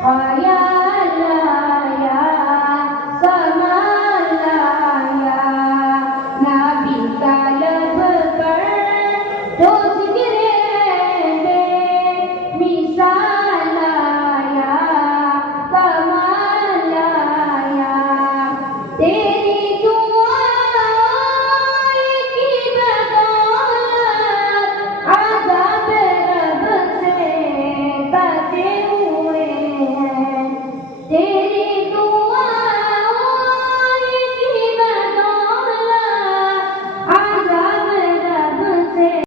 आया लाया समालाया नाबी का लब पर रोज गिरे मिसाल आया कमालाया तेरी दुआएं की बदौलत आज़ाद रब से बचे हुए हैं तेरी